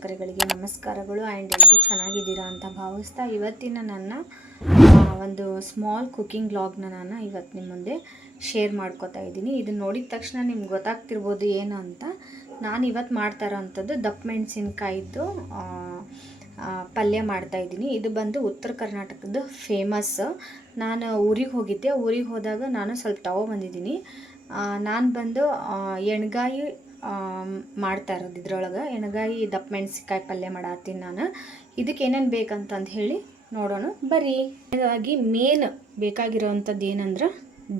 ವೀಕ್ಷಕರುಗಳಿಗೆ ನಮಸ್ಕಾರಗಳು. ಆ್ಯಂಡ್ ಎಲ್ಲರೂ ಚೆನ್ನಾಗಿದ್ದೀರಾ ಅಂತ ಭಾವಿಸ್ತಾ ಇವತ್ತಿನ ನನ್ನ ಒಂದು ಸ್ಮಾಲ್ ಕುಕಿಂಗ್ ಬ್ಲಾಗ್ನ ನಾನು ಇವತ್ತು ನಿಮ್ಮ ಮುಂದೆ ಶೇರ್ ಮಾಡ್ಕೋತಾ ಇದ್ದೀನಿ. ಇದು ನೋಡಿದ ತಕ್ಷಣ ನಿಮ್ಗೆ ಗೊತ್ತಾಗ್ತಿರ್ಬೋದು ಏನು ಅಂತ. ನಾನು ಇವತ್ತು ಮಾಡ್ತಾ ಇರೋವಂಥದ್ದು ದಪ್ಪ ಮೆಣಸಿನ್ಕಾಯಿದ್ದು ಪಲ್ಯ ಮಾಡ್ತಾ ಇದ್ದೀನಿ. ಇದು ಬಂದು ಉತ್ತರ ಕರ್ನಾಟಕದ ಫೇಮಸ್ ನಾನು ಊರಿಗೆ ಹೋಗಿದ್ದೆ. ಊರಿಗೆ ಹೋದಾಗ ನಾನು ಸ್ವಲ್ಪ ತಗೊಬಂದಿದ್ದೀನಿ ನಾನು ಬಂದು ಎಣ್ಗಾಯಿ ಮಾಡ್ತಾ ಇರೋದು ಇದ್ರೊಳಗೆ. ಎಣ್ಗಾಯಿ, ದಪ್ಪ ಮೆಣಸಿಕಾಯಿ ಪಲ್ಯ ಮಾಡತ್ತೀನಿ ನಾನು. ಇದಕ್ಕೆ ಏನೇನು ಬೇಕಂತಂದು ಹೇಳಿ ನೋಡೋಣ. ಬರ್ರಿ. ಹಾಗಾಗಿ ಮೇನ್ ಬೇಕಾಗಿರೋವಂಥದ್ದು ಏನಂದ್ರೆ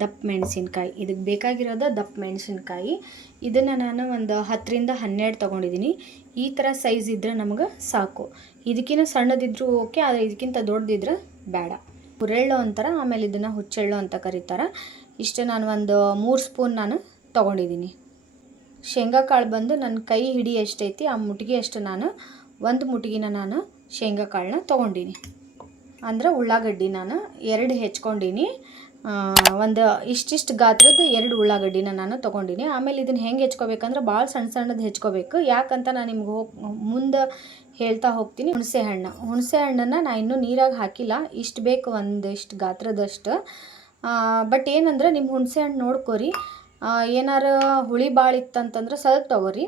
ದಪ್ಪ ಮೆಣಸಿನ್ಕಾಯಿ. ಇದಕ್ಕೆ ಬೇಕಾಗಿರೋದು ದಪ್ಪ ಮೆಣಸಿನ್ಕಾಯಿ. ಇದನ್ನು ನಾನು ಒಂದು ಹತ್ತರಿಂದ ಹನ್ನೆರಡು ತೊಗೊಂಡಿದ್ದೀನಿ ಈ ಥರ ಸೈಜ್ ಇದ್ದರೆ ನಮಗೆ ಸಾಕು. ಇದಕ್ಕಿಂತ ಸಣ್ಣದಿದ್ದರೂ ಓಕೆ, ಆದರೆ ಇದಕ್ಕಿಂತ ದೊಡ್ಡದಿದ್ರೆ ಬೇಡ. ಹುರೆಳ್ಳು ಅಂತಾರೆ ಆಮೇಲೆ ಇದನ್ನು ಹುಚ್ಚೆಳ್ಳು ಅಂತ ಕರೀತಾರೆ. ಇಷ್ಟು ನಾನು ಒಂದು ಮೂರು ಸ್ಪೂನ್ ನಾನು ತೊಗೊಂಡಿದ್ದೀನಿ ಶೇಂಗಾ ಕಾಳು ಬಂದು ನನ್ನ ಕೈ ಹಿಡಿ ಎಷ್ಟೈತಿ, ಆ ಮುಟ್ಗಿ ಅಷ್ಟು ನಾನು, ಒಂದು ಮುಟ್ಗಿನ ನಾನು ಶೇಂಗಾ ಕಾಳನ್ನ ತೊಗೊಂಡೀನಿ. ಅಂದ್ರೆ ಉಳ್ಳಾಗಡ್ಡಿ ನಾನು ಎರಡು ಹೆಚ್ಕೊಂಡೀನಿ ಒಂದು ಇಷ್ಟಿಷ್ಟು ಗಾತ್ರದ ಎರಡು ಉಳ್ಳಾಗಡ್ಡಿನ ನಾನು ತೊಗೊಂಡೀನಿ. ಆಮೇಲೆ ಇದನ್ನು ಹೆಂಗೆ ಹೆಚ್ಕೋಬೇಕಂದ್ರೆ ಭಾಳ ಸಣ್ಣ ಸಣ್ಣದು ಹೆಚ್ಕೋಬೇಕು. ಯಾಕಂತ ನಾನು ನಿಮ್ಗೆ ಹೋಗಿ ಮುಂದೆ ಹೇಳ್ತಾ ಹೋಗ್ತೀನಿ. ಹುಣಸೆ ಹಣ್ಣು, ಹುಣಸೆ ಹಣ್ಣನ್ನು ನಾನು ಇನ್ನೂ ನೀರಾಗಿ ಹಾಕಿಲ್ಲ, ಇಷ್ಟು ಬೇಕು ಒಂದಿಷ್ಟು ಗಾತ್ರದಷ್ಟು. ಬಟ್ ಏನಂದ್ರೆ ನಿಮ್ಮ ಹುಣಸೆ ಹಣ್ಣು ನೋಡ್ಕೋರಿ. ಏನಾರ ಹುಳಿ ಭಾಳ ಇತ್ತಂತಂದ್ರೆ ಸ್ವಲ್ಪ ತೊಗೋರಿ.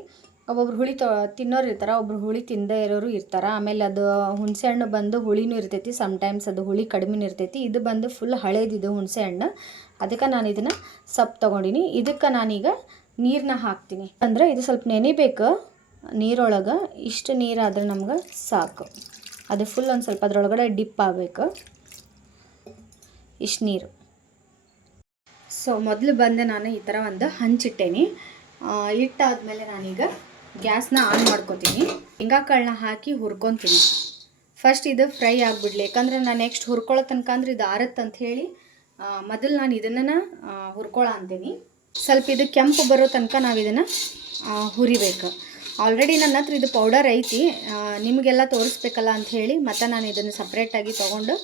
ಒಬ್ಬೊಬ್ರು ಹುಳಿ ತೊ, ತಿನ್ನೋರು ಇರ್ತಾರೆ, ಒಬ್ರು ಹುಳಿ ತಿಂದೇ ಇರೋರು ಇರ್ತಾರೆ. ಆಮೇಲೆ ಅದು ಹುಣಸೆ ಹಣ್ಣು ಬಂದು ಹುಳಿನೂ ಇರ್ತೈತಿ ಸಮ್ಟೈಮ್ಸ್ ಅದು ಹುಳಿ ಕಡಿಮೆನೂ ಇರ್ತೈತಿ. ಇದು ಬಂದು ಫುಲ್ ಹಳೇದಿದು ಹುಣಸೆ ಹಣ್ಣು. ಅದಕ್ಕೆ ನಾನು ಇದನ್ನು ಸಪ್ ತೊಗೊಂಡಿನಿ. ಇದಕ್ಕೆ ನಾನೀಗ ನೀರನ್ನ ಹಾಕ್ತೀನಿ. ಅಂದರೆ ಇದು ಸ್ವಲ್ಪ ನೆನಿಬೇಕು ನೀರೊಳಗೆ ಇಷ್ಟು ನೀರಾದರೆ ನಮ್ಗೆ ಸಾಕು. ಅದು ಫುಲ್ ಒಂದು ಸ್ವಲ್ಪ ಅದರೊಳಗಡೆ ಡಿಪ್ ಆಗಬೇಕು. ಇಷ್ಟು ನೀರು. ಸೊ ಮೊದಲು ಬಂದೆ ನಾನು ಈ ಥರ ಒಂದು ಹಂಚಿಟ್ಟೇನಿ ಇಟ್ಟಾದಮೇಲೆ ನಾನೀಗ ಗ್ಯಾಸ್ನ ಆನ್ ಮಾಡ್ಕೊತೀನಿ. ಶೇಂಗಾಕಾಳನ್ನ ಹಾಕಿ ಹುರ್ಕೊತೀನಿ. ಫಸ್ಟ್ ಇದು ಫ್ರೈ ಆಗಿಬಿಡ್ಲಿ. ಯಾಕಂದರೆ ನಾನು ನೆಕ್ಸ್ಟ್ ಹುರ್ಕೊಳ್ಳೋ ತನಕ ಅಂದ್ರೆ ಇದು ಆರತ್ತೆ ಅಂತ ಹೇಳಿ ಮೊದಲು ನಾನು ಇದನ್ನು ಹುರ್ಕೊಳ್ಳೋ ಅಂತೀನಿ. ಸ್ವಲ್ಪ ಇದು ಕೆಂಪು ಬರೋ ತನಕ ನಾವು ಇದನ್ನು ಹುರಿಬೇಕು. ಆಲ್ರೆಡಿ ನನ್ನ ಹತ್ರ ಇದು ಪೌಡರ್ ಐತಿ. ನಿಮಗೆಲ್ಲ ತೋರಿಸ್ಬೇಕಲ್ಲ ಅಂತ ಹೇಳಿ ಮತ್ತು ನಾನು ಇದನ್ನು ಸಪ್ರೇಟಾಗಿ ತೊಗೊಂಡು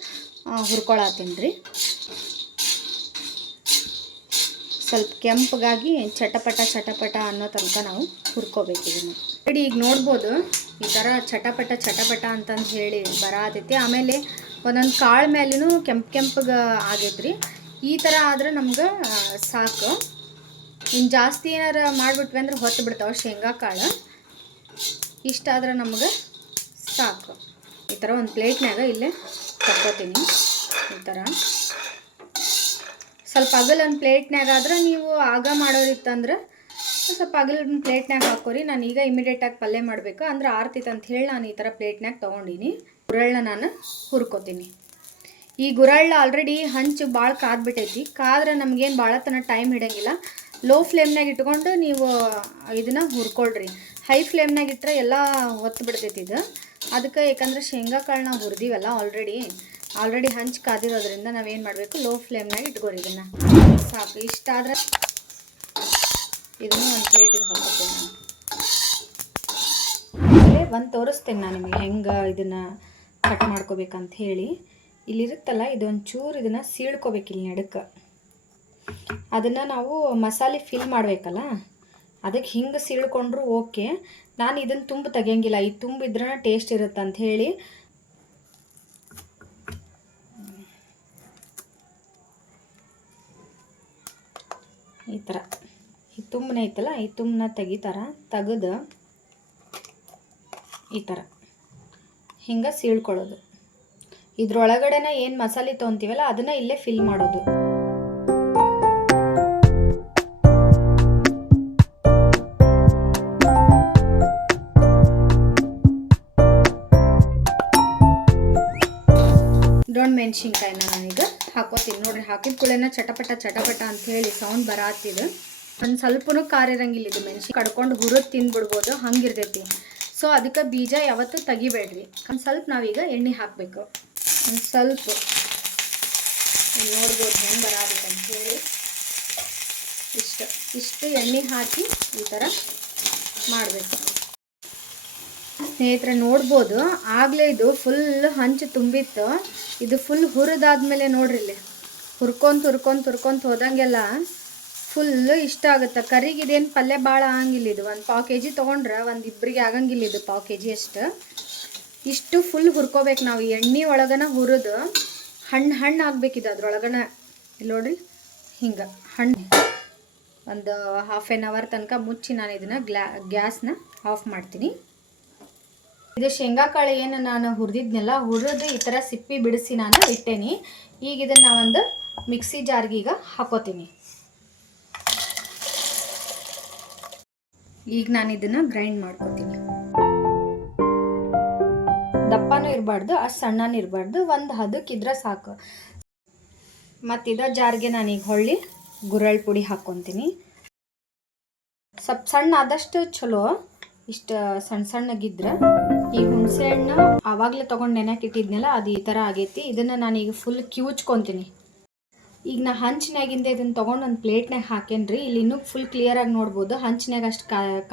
ಹುರ್ಕೊಳತ್ತೀನಿ ರೀ. ಸ್ವಲ್ಪ ಕೆಂಪಗಾಗಿ ಚಟಪಟ ಚಟಪಟ ಅನ್ನೋ ತನಕ ನಾವು ಹುರ್ಕೋಬೇಕು ಇದನ್ನು. ರೆಡಿ ಈಗ ನೋಡ್ಬೋದು, ಈ ಥರ ಚಟಪಟ ಚಟಪಟ ಅಂತಂದು ಹೇಳಿ ಬರತೈತಿ. ಆಮೇಲೆ ಒಂದೊಂದು ಕಾಳು ಮೇಲೂ ಕೆಂಪು ಕೆಂಪಗೆ ಆಗೈತ್ರಿ. ಈ ಥರ ಆದ್ರೆ ನಮ್ಗೆ ಸಾಕು. ಇನ್ನು ಜಾಸ್ತಿ ಏನಾರು ಮಾಡಿಬಿಟ್ವಿ ಅಂದ್ರೆ ಹೊತ್ತು ಬಿಡ್ತಾವೆ ಶೇಂಗಾ ಕಾಳು. ಇಷ್ಟಾದ್ರೆ ನಮ್ಗೆ ಸಾಕು. ಈ ಥರ ಒಂದು ಪ್ಲೇಟ್ನಾಗ ಇಲ್ಲೇ ತಗೋತೀನಿ ಈ ಥರ ಸ್ವಲ್ಪ ಅಗಲ್ ಒಂದು ಪ್ಲೇಟ್ನಾಗ ಆದ್ರೆ ನೀವು ಆಗ ಮಾಡೋರಿತ್ತಂದ್ರೆ ಸ್ವಲ್ಪ ಅಗಲ್ ಒಂದು ಪ್ಲೇಟ್ನಾಗ ಹಾಕೋರಿ ನಾನು ಈಗ ಇಮಿಡಿಯೇಟಾಗಿ ಪಲ್ಯ ಮಾಡಬೇಕು. ಅಂದ್ರೆ ಆರ್ತಿತ್ತು ಅಂತ ಹೇಳಿ ನಾನು ಈ ಥರ ಪ್ಲೇಟ್ನಾಗ ತೊಗೊಂಡಿನಿ. ಗುರಳ್ನ ನಾನು ಹುರ್ಕೋತೀನಿ. ಈ ಗುರಳ್ಳ ಆಲ್ರೆಡಿ ಹಂಚು ಭಾಳ ಕಾದ್ಬಿಟ್ಟೈತಿ ಕಾದ್ರೆ ನಮಗೇನು ಭಾಳ ತನ ಟೈಮ್ ಹಿಡಂಗಿಲ್ಲ ಲೋ ಫ್ಲೇಮ್ನಾಗ ಇಟ್ಕೊಂಡು ನೀವು ಇದನ್ನು ಹುರ್ಕೊಳ್ರಿ. ಹೈ ಫ್ಲೇಮ್ನಾಗ ಇಟ್ಟರೆ ಎಲ್ಲ ಹೊತ್ತು ಬಿಡ್ತೈತಿ ಇದು. ಅದಕ್ಕೆ ಯಾಕಂದ್ರೆ ಶೇಂಗಾ ನಾವು ಹುರಿದೀವಲ್ಲ ಆಲ್ರೆಡಿ ಆಲ್ರೆಡಿ ಹಂಚು ಕಾದಿರೋದ್ರಿಂದ ನಾವೇನು ಮಾಡಬೇಕು? ಲೋ ಫ್ಲೇಮ್ನಾಗ ಇಟ್ಕೋರಿ ಇದನ್ನು. ಸಾಕು ಇಷ್ಟಾದ್ರೆ ಇದನ್ನು ಒಂದು ಪ್ಲೇಟಿಗೆ ಹಾಕೋತೀನಿ ನಾನು. ಒಂದು ತೋರಿಸ್ತೇನೆ ನಾನು ನಿಮಗೆ ಹೆಂಗೆ ಇದನ್ನು ಕಟ್ ಮಾಡ್ಕೋಬೇಕಂತ ಹೇಳಿ. ಇಲ್ಲಿರುತ್ತಲ್ಲ, ಇದೊಂದು ಚೂರು ಇದನ್ನು ಸೀಳ್ಕೋಬೇಕು ಇಲ್ಲಿ ನಡಕ್ಕೆ ಅದನ್ನು ನಾವು ಮಸಾಲೆ ಫಿಲ್ ಮಾಡಬೇಕಲ್ಲ, ಅದಕ್ಕೆ ಹಿಂಗೆ ಸೀಳ್ಕೊಂಡ್ರು ಓಕೆ. ನಾನು ಇದನ್ನು ತುಂಬ ತೆಗಿಯಂಗಿಲ್ಲ ಇದು ತುಂಬಿದ್ರೆ ಟೇಸ್ಟ್ ಇರುತ್ತೆ ಅಂತ ಹೇಳಿ ಈ ಥರ ಈ ತುಂಬನ ಐತಲ್ಲ, ಈ ತುಂಬನ ತೆಗಿತಾರ, ತೆಗೆದು ಈ ಥರ ಹಿಂಗೆ ಸೀಳ್ಕೊಳ್ಳೋದು. ಇದ್ರೊಳಗಡೆನ ಏನು ಮಸಾಲೆ ತೊಗೊತೀವಲ್ಲ, ಅದನ್ನು ಇಲ್ಲೇ ಫಿಲ್ ಮಾಡೋದು. ದೊಡ್ಡ ಮೆಣಸಿನ್ಕಾಯಿನ ನಾನೀಗ ಹಾಕೋತೀನಿ ನೋಡ್ರಿ. ಹಾಕಿದ ಕೂಡಲೇನ ಚಟಪಟ ಚಟಪಟ ಅಂತ ಹೇಳಿ ಸೌಂಡ್ ಬರಾತಿದ್. ಒಂದು ಸ್ವಲ್ಪನೂ ಖಾರ ಇರಂಗಿಲ್ಲ ಇದು ಮೆಣಸಿನ ಕಡ್ಕೊಂಡು ಹುರಿದು ತಿಂದ್ಬಿಡ್ಬೋದು, ಹಂಗಿರ್ತೈತಿ. ಸೊ ಅದಕ್ಕೆ ಬೀಜ ಯಾವತ್ತೂ ತೆಗಿಬೇಡ್ರಿ. ಒಂದು ಸ್ವಲ್ಪ ನಾವೀಗ ಎಣ್ಣೆ ಹಾಕಬೇಕು. ಒಂದು ಸ್ವಲ್ಪ. ನೋಡ್ಬೋದು ಹೆಂಗೆ ಬರಾತೈತೆ ಅಂತ ಹೇಳಿ. ಇಷ್ಟು. ಇಷ್ಟು ಎಣ್ಣೆ ಹಾಕಿ ಈ ಥರ ಮಾಡಬೇಕು. ಸ್ನೇಹಿತರೆ, ನೋಡ್ಬೋದು. ಆಗಲೇ ಇದು ಫುಲ್ ಹಂಚು ತುಂಬಿತ್ತು. ಇದು ಫುಲ್ ಹುರಿದಾದ್ಮೇಲೆ ನೋಡ್ರಿ ಇಲ್ಲಿ. ಹುರ್ಕೊಂತ ಹುರ್ಕೊಂತ ಹುರ್ಕೊಂತ ಹೋದಂಗೆಲ್ಲ ಫುಲ್ ಫುಲ್ ಇಷ್ಟ ಆಗುತ್ತೆ. ಕರಿಗೆ ಇದೇನು ಪಲ್ಯ ಭಾಳ ಆಗಂಗಿಲ್ಲ ಇದು. ಒಂದು ಪಾವು ಕೆ ಜಿ ತೊಗೊಂಡ್ರೆ ಒಂದು ಇಬ್ಬರಿಗೆ ಆಗಂಗಿಲ್ಲ ಇದು ಪಾವು ಕೆ ಜಿ ಅಷ್ಟು. ಇಷ್ಟು ಫುಲ್ ಹುರ್ಕೋಬೇಕು ನಾವು. ಎಣ್ಣೆ ಒಳಗನ ಹುರಿದು ಹಣ್ಣು ಹಣ್ಣು ಆಗಬೇಕಿದೆ ಅದ್ರೊಳಗನ. ಇಲ್ಲಿ ನೋಡ್ರಿ, ಹಿಂಗೆ ಹಣ್ಣು. ಒಂದು ಹಾಫ್ ಆನ್ ಅವರ್ ತನಕ ಮುಚ್ಚಿ ನಾನು ಇದನ್ನು ಗ್ಲಾ, ಗ್ಯಾಸ್ನ ಆಫ್ ಮಾಡ್ತೀನಿ. ಇದು ಶೇಂಗಾ ಕಾಳು ಏನು ನಾನು ಹುರಿದಿದ್ನೆಲ್ಲ, ಹುರಿದು ಈ ಥರ ಸಿಪ್ಪಿ ಬಿಡಿಸಿ ನಾನು ಇಟ್ಟೇನಿ. ಈಗ ಇದನ್ನು ಒಂದು ಮಿಕ್ಸಿ ಜಾರ್ಗೆ ಈಗ ಹಾಕೋತೀನಿ. ಈಗ ನಾನು ಇದನ್ನು ಗ್ರೈಂಡ್ ಮಾಡ್ಕೋತೀನಿ. ದಪ್ಪನೂ ಇರಬಾರ್ದು ಅಷ್ಟು ಸಣ್ಣನೂ ಇರಬಾರ್ದು, ಒಂದು ಹದಕ್ಕಿದ್ರೆ ಸಾಕು. ಮತ್ತು ಇದೋ ಜಾರ್ಗೆ ನಾನೀಗ ಹೊಳ್ಳಿ ಗುರಳ್ ಪುಡಿ ಹಾಕ್ಕೊತೀನಿ ಸ್ವಲ್ಪ ಸಣ್ಣ ಆದಷ್ಟು ಚಲೋ, ಇಷ್ಟು ಸಣ್ಣ ಸಣ್ಣಗಿದ್ರೆ. ಈ ಹುಣಸೆ ಹಣ್ಣು ಆವಾಗಲೇ ತೊಗೊಂಡು ನೆನೆಕ್ಕೆ ಇಟ್ಟಿದ್ನಲ್ಲ, ಅದು ಈ ಥರ ಆಗೈತಿ. ಇದನ್ನು ನಾನೀಗ ಫುಲ್ ಕಿವುಚ್ಕೊತೀನಿ. ಈಗ ನಾ ಹಂಚಿನಾಗಿಂದ ಇದನ್ನು ತೊಗೊಂಡು ಒಂದು ಪ್ಲೇಟ್ನಾಗ ಹಾಕೇನ್ರಿ. ಇಲ್ಲಿ ಇನ್ನೂ ಫುಲ್ ಕ್ಲಿಯರಾಗಿ ನೋಡ್ಬೋದು. ಹಂಚಿನಾಗ ಅಷ್ಟು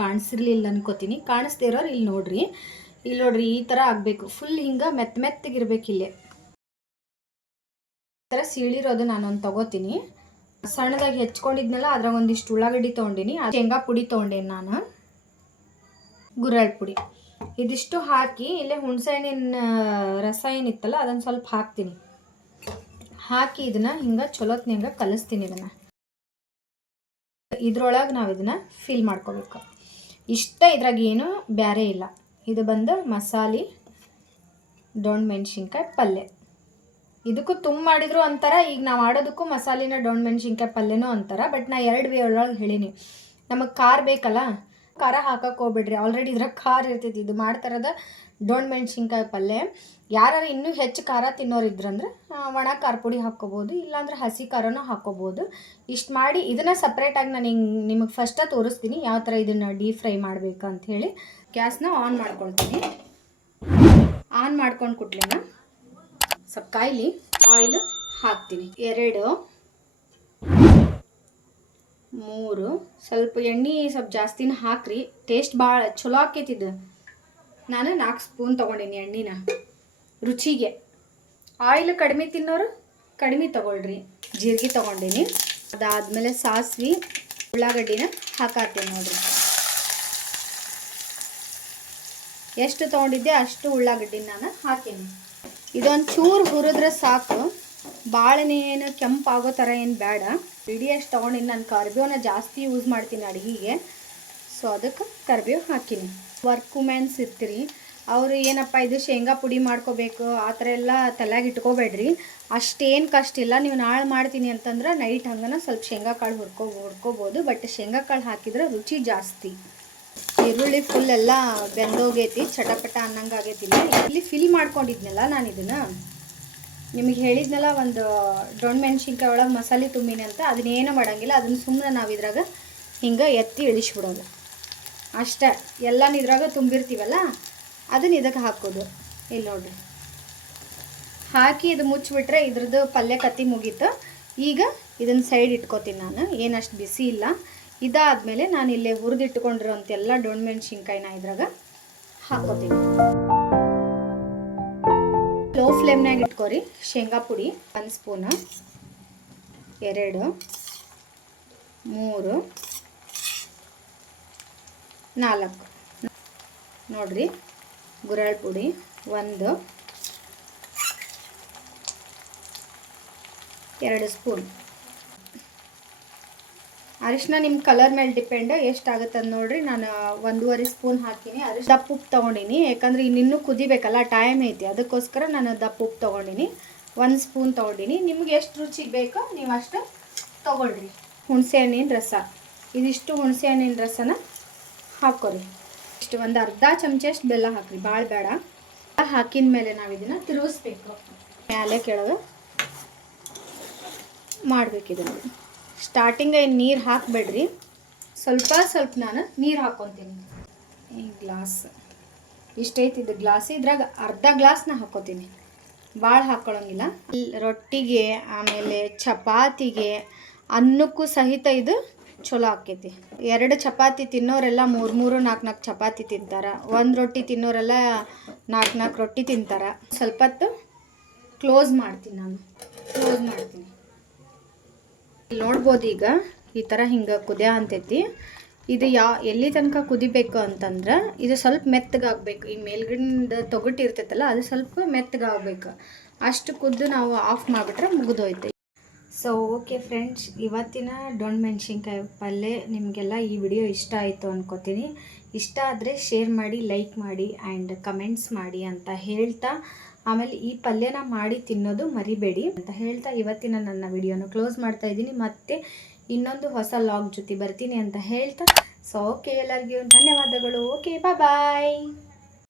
ಕಾಣಿಸಿರ್ಲಿಲ್ಲ ಅನ್ಕೋತೀನಿ. ಕಾಣಿಸ್ದೇ ಇರೋರು ಇಲ್ಲಿ ನೋಡ್ರಿ. ಇಲ್ಲಿ ನೋಡ್ರಿ ಈ ಥರ ಆಗಬೇಕು. ಫುಲ್ ಹಿಂಗೆ ಮೆತ್ತ ಮೆತ್ತಗಿರ್ಬೇಕು ಇಲ್ಲೇ. ಈ ಥರ ಸೀಳಿರೋದು ನಾನೊಂದು ತಗೋತೀನಿ. ಸಣ್ಣದಾಗಿ ಹೆಚ್ಕೊಂಡಿದ್ನಲ್ಲ, ಅದ್ರಾಗ ಒಂದಿಷ್ಟು ಉಳ್ಳಾಗಡ್ಡಿ ತೊಗೊಂಡಿನಿ. ಶೇಂಗಾ ಪುಡಿ ತೊಗೊಂಡೇನಿ ನಾನು. ಗುರಳ್ ಪುಡಿ ಇದಿಷ್ಟು ಹಾಕಿ, ಇಲ್ಲೇ ಹುಣಸೆಹಣ್ಣಿನ ರಸ ಏನಿತ್ತಲ್ಲ ಅದನ್ನು ಸ್ವಲ್ಪ ಹಾಕ್ತೀನಿ. ಹಾಕಿ ಇದನ್ನ ಹಿಂಗೆ ಚಲೋತ್ನಂಗೆ ಕಲಿಸ್ತೀನಿ ಇದನ್ನು. ಇದ್ರೊಳಗೆ ನಾವು ಇದನ್ನು ಫಿಲ್ ಮಾಡ್ಕೋಬೇಕು. ಇಷ್ಟ ಇದ್ರಾಗ ಏನು ಬೇರೆ ಇಲ್ಲ. ಇದು ಬಂದು ಮಸಾಲೆ ಡೊಣ್ ಮೆಣಸಿನ್ಕಾಯಿ ಪಲ್ಯ. ಇದಕ್ಕೂ ತುಂಬ ಮಾಡಿದ್ರು ಅಂತಾರ, ಈಗ ನಾವು ಆಡೋದಕ್ಕೂ ಮಸಾಲಿನ ಡೊಣ್ ಮೆಣಸಿನ್ಕಾಯಿ ಪಲ್ಯನೂ ಅಂತಾರ, ಬಟ್ ನಾ ಎರಡು ವೇ ಒಳಗೆ ಹೇಳೀನಿ. ನಮಗೆ ಖಾರ ಬೇಕಲ್ಲ ಖಾರ ಹಾಕಕ್ಕೆ ಹೋಗ್ಬೇಡ್ರಿ. ಆಲ್ರೆಡಿ ಇದ್ರಾಗ ಖಾರ ಇರ್ತೈತಿ. ಇದು ಮಾಡ್ತಾರದ ಡೊಣ್ ಮೆಣಸಿನ್ಕಾಯಿ ಪಲ್ಯ ಯಾರು ಇನ್ನೂ ಹೆಚ್ಚು ಖಾರ ತಿನ್ನೋರು ಇದ್ರಂದ್ರೆ ಒಣ ಖಾರ ಪುಡಿ ಹಾಕ್ಕೋಬೋದು, ಇಲ್ಲಾಂದ್ರೆ ಹಸಿ ಖಾರನೂ ಹಾಕ್ಕೋಬೋದು. ಇಷ್ಟು ಮಾಡಿ ಇದನ್ನು ಸಪ್ರೇಟಾಗಿ ನಾನು ಹಿಂಗೆ ನಿಮಗೆ ಫಸ್ಟೇ ತೋರಿಸ್ತೀನಿ ಯಾವ ಥರ ಇದನ್ನು ಡೀಪ್ ಫ್ರೈ ಮಾಡಬೇಕು ಹೇಳಿ. ಗ್ಯಾಸ್ನ ಆನ್ ಮಾಡ್ಕೊಳ್ತೀನಿ. ಆನ್ ಮಾಡ್ಕೊಂಡು ಕುಟ್ಲಿನ ಸ್ವಲ್ಪ ಕಾಯಿಲಿ ಆಯಿಲ್ ಹಾಕ್ತೀನಿ. ಎರಡು. ಸ್ವಲ್ಪ ಎಣ್ಣೆ ಸ್ವಲ್ಪ ಜಾಸ್ತಿನ ಹಾಕ್ರಿ. ಟೇಸ್ಟ್ ಭಾಳ ಚಲೋ ಆಕೈತಿದು ನಾನು ನಾಲ್ಕು ಸ್ಪೂನ್ ತೊಗೊಂಡೀನಿ ಎಣ್ಣೆನ. ರುಚಿಗೆ. ಆಯಿಲ್ ಕಡಿಮೆ ತಿನ್ನೋರು ಕಡಿಮೆ ತೊಗೊಳ್ರಿ. ಜೀರಿಗೆ ತೊಗೊಂಡೀನಿ. ಅದಾದಮೇಲೆ ಸಾಸಿವೆ, ಉಳ್ಳಾಗಡ್ಡಿನ ಹಾಕಾತೀನಿ ನೋಡ್ರಿ. ಎಷ್ಟು ತೊಗೊಂಡಿದ್ದೆ ಅಷ್ಟು ಉಳ್ಳಾಗಡ್ಡಿನ ನಾನು ಹಾಕೀನಿ. ಇದೊಂದು ಚೂರು ಹುರಿದ್ರೆ ಸಾಕು. ಭಾಳನೇನು ಕೆಂಪಾಗೋ ಥರ ಏನು ಬೇಡ. ಇಡೀ ಅಷ್ಟು ತೊಗೊಂಡಿನಿ. ನಾನು ಕರ್ಬೇವನ್ನ ಜಾಸ್ತಿ ಯೂಸ್ ಮಾಡ್ತೀನಿ ಅಡುಗೆಗೆ. ಸೊ ಅದಕ್ಕೆ ಕರ್ಬೇವು ಹಾಕೀನಿ. ವರ್ಕ್ ವುಮೆನ್ಸ್ ಇರ್ತೀರಿ. ಅವರು ಏನಪ್ಪ, ಇದು ಶೇಂಗಾ ಪುಡಿ ಮಾಡ್ಕೋಬೇಕು, ಆ ಥರ ಎಲ್ಲ ತಲೆಗೆ ಇಟ್ಕೋಬೇಡ್ರಿ. ಅಷ್ಟೇನು ಕಷ್ಟ ಇಲ್ಲ. ನೀವು ನಾಳೆ ಮಾಡ್ತೀನಿ ಅಂತಂದ್ರೆ ನೈಟ್ ಹಂಗನ ಸ್ವಲ್ಪ ಶೇಂಗಾ ಕಾಳು ಹುರ್ಕೋ ಹುರ್ಕೋಬೋದು. ಬಟ್ ಶೇಂಗಾ ಕಾಳು ಹಾಕಿದ್ರೆ ರುಚಿ ಜಾಸ್ತಿ. ಈರುಳ್ಳಿ ಫುಲ್ ಎಲ್ಲ ಬೆಂದೋಗೈತಿ. ಚಟಪಟ ಅನ್ನಂಗೆ ಆಗೈತಿಲ್ಲ ಇಲ್ಲಿ ಫಿಲ್ ಮಾಡ್ಕೊಂಡಿದ್ನಲ್ಲ ನಾನು ಇದನ್ನು ನಿಮಗೆ ಹೇಳಿದ್ನಲ್ಲ, ಒಂದು ಡೊಣ್ ಮೆಣಸಿನ್ಕಾಯಿ ಒಳಗೆ ಮಸಾಲೆ ತುಂಬಿನಿ ಅಂತ ಅದನ್ನೇನು ಮಾಡೋಂಗಿಲ್ಲ, ಅದನ್ನು ಸುಮ್ಮನೆ ನಾವು ಇದ್ರಾಗ ಹಿಂಗೆ ಎತ್ತಿ ಇಳಿಸ್ಬಿಡೋದು. ಅಷ್ಟೇ, ಎಲ್ಲನೂ ಇದ್ರಾಗ ತುಂಬಿರ್ತೀವಲ್ಲ, ಅದನ್ನ ಇದಕ್ಕೆ ಹಾಕೋದು. ಇಲ್ಲಿ ನೋಡ್ರಿ. ಹಾಕಿ ಇದು ಮುಚ್ಚಿಬಿಟ್ರೆ ಇದ್ರದ್ದು ಪಲ್ಯ ಕತ್ತಿ ಮುಗೀತು. ಈಗ ಇದನ್ನು ಸೈಡ್ ಇಟ್ಕೋತೀನಿ ನಾನು, ಏನಷ್ಟು ಬಿಸಿ ಇಲ್ಲ. ಇದಾದಮೇಲೆ ನಾನು ಇಲ್ಲೇ ಹುರಿದಿಟ್ಕೊಂಡಿರೋಂಥ ಎಲ್ಲ ಡೊಣ್ ಮೆಣಸಿನ್ಕಾಯಿನ ಇದ್ರಾಗ ಹಾಕೋತೀನಿ. ಫ್ಲೇಮ್ನಾಗ ಇಟ್ಕೊರಿ. ಶೇಂಗಾ ಪುಡಿ ಒಂದು ಸ್ಪೂನು, ಎರಡು, ಮೂರು, ನಾಲ್ಕು. ನೋಡ್ರಿ ಗುರಾಳ್ ಪುಡಿ ಒಂದು, ಎರಡು ಸ್ಪೂನ್. ಅರಿಶಿನ ನಿಮ್ಮ ಕಲರ್ ಮೇಲೆ ಡಿಪೆಂಡ್ ಎಷ್ಟಾಗುತ್ತೆ ಅಂತ ನೋಡ್ರಿ. ನಾನು ಒಂದೂವರೆ ಸ್ಪೂನ್ ಹಾಕಿನಿ. ಅರಿಶಿನ ದಪ್ಪ ಉಪ್ಪು ತೊಗೊಂಡಿನಿ. ಯಾಕಂದ್ರೆ ಇನ್ನೂ ಕುದಿಬೇಕಲ್ಲ ಟೈಮ್ ಐತಿ. ಅದಕ್ಕೋಸ್ಕರ ನಾನು ದಪ್ಪ ಉಪ್ಪು ತೊಗೊಂಡಿನಿ. ಒಂದು ಸ್ಪೂನ್ ತೊಗೊಂಡಿನಿ. ನಿಮ್ಗೆ ಎಷ್ಟು ರುಚಿಗೆ ಬೇಕೋ ನೀವು ಅಷ್ಟು ತೊಗೊಳ್ರಿ. ಹುಣಸೆ ಹಣ್ಣಿನ ರಸ. ಇದಿಷ್ಟು ಹುಣಸೆ ಹಣ್ಣಿನ ರಸನ ಹಾಕೋರಿ. ಇಷ್ಟು ಒಂದು ಅರ್ಧ ಚಮಚಷ್ಟು ಬೆಲ್ಲ ಹಾಕ್ರಿ. ಭಾಳ ಬೇಡ. ಹಾಕಿದ ಮೇಲೆ ನಾವು ಇದನ್ನು ತಿರುಗಿಸ್ಬೇಕು. ಮೇಲೆ ಕೆಳಗೆ ಮಾಡಬೇಕಿದೆ ಇದನ್ನು ಸ್ಟಾರ್ಟಿಂಗ್ ಏನು ನೀರು ಹಾಕಬೇಡ್ರಿ. ಸ್ವಲ್ಪ ಸ್ವಲ್ಪ ನಾನು ನೀರು ಹಾಕ್ಕೊತೀನಿ ಈ ಗ್ಲಾಸ್. ಇಷ್ಟೈತಿ ಇದು ಗ್ಲಾಸ್. ಇದ್ರಾಗ ಅರ್ಧ ಗ್ಲಾಸ್ನ ಹಾಕ್ಕೋತೀನಿ ಭಾಳ ಹಾಕ್ಕೊಳ್ಳೋಂಗಿಲ್ಲ ರೊಟ್ಟಿಗೆ, ಆಮೇಲೆ ಚಪಾತಿಗೆ, ಅನ್ನಕ್ಕೂ ಸಹಿತ ಇದು ಚಲೋ ಆಕೈತಿ ಎರಡು ಚಪಾತಿ ತಿನ್ನೋರೆಲ್ಲ ಮೂರು ಮೂರು ನಾಲ್ಕು ನಾಲ್ಕು ಚಪಾತಿ ತಿಂತಾರೆ. ಒಂದು ರೊಟ್ಟಿ ತಿನ್ನೋರೆಲ್ಲ ನಾಲ್ಕು ನಾಲ್ಕು ರೊಟ್ಟಿ ತಿಂತಾರೆ. ಸ್ವಲ್ಪ ಹೊತ್ತು ಕ್ಲೋಸ್ ಮಾಡ್ತೀನಿ ನಾನು. ಕ್ಲೋಸ್ ಮಾಡ್ತೀನಿ. ನೋಡ್ಬೋದು ಈಗ. ಈ ಥರ ಹಿಂಗೆ ಕುದಿಯ ಅಂತೈತಿ. ಇದು ಯಾ, ಎಲ್ಲಿ ತನಕ ಕುದಿಬೇಕು ಅಂತಂದ್ರೆ ಇದು ಸ್ವಲ್ಪ ಮೆತ್ತಗಾಗಬೇಕು. ಈ ಮೇಲ್ಗಿಂದ ತೊಗಟಿ ಇರ್ತೈತಲ್ಲ ಅದು ಸ್ವಲ್ಪ ಮೆತ್ತಗಾಗಬೇಕು. ಅಷ್ಟು ಕುದ್ದು ನಾವು ಆಫ್ ಮಾಡಿಬಿಟ್ರೆ ಮುಗಿದೋಯ್ತು. ಸೊ ಓಕೆ ಫ್ರೆಂಡ್ಸ್ ಇವತ್ತಿನ ಡೊಣ್ ಮೆಣಸಿನ್ಕಾಯಿ ಪಲ್ಯ ನಿಮಗೆಲ್ಲ ಈ ವಿಡಿಯೋ ಇಷ್ಟ ಆಯಿತು ಅನ್ಕೋತೀನಿ. ಇಷ್ಟ ಆದರೆ ಶೇರ್ ಮಾಡಿ ಲೈಕ್ ಮಾಡಿ ಆ್ಯಂಡ್ ಕಮೆಂಟ್ಸ್ ಮಾಡಿ ಅಂತ ಹೇಳ್ತಾ ಆಮೇಲೆ ಈ ಪಲ್ಯನ ಮಾಡಿ ತಿನ್ನೋದು ಮರಿಬೇಡಿ ಅಂತ ಹೇಳ್ತಾ ಇವತ್ತಿನ ನನ್ನ ವಿಡಿಯೋನ ಕ್ಲೋಸ್ ಮಾಡ್ತಾ ಇದ್ದೀನಿ. ಮತ್ತೆ ಇನ್ನೊಂದು ಹೊಸ ಲಾಗ್ ಜೊತೆ ಬರ್ತೀನಿ ಅಂತ ಹೇಳ್ತಾ. ಸೊ ಓಕೆ ಎಲ್ಲರಿಗೂ ಧನ್ಯವಾದಗಳು. Okay bye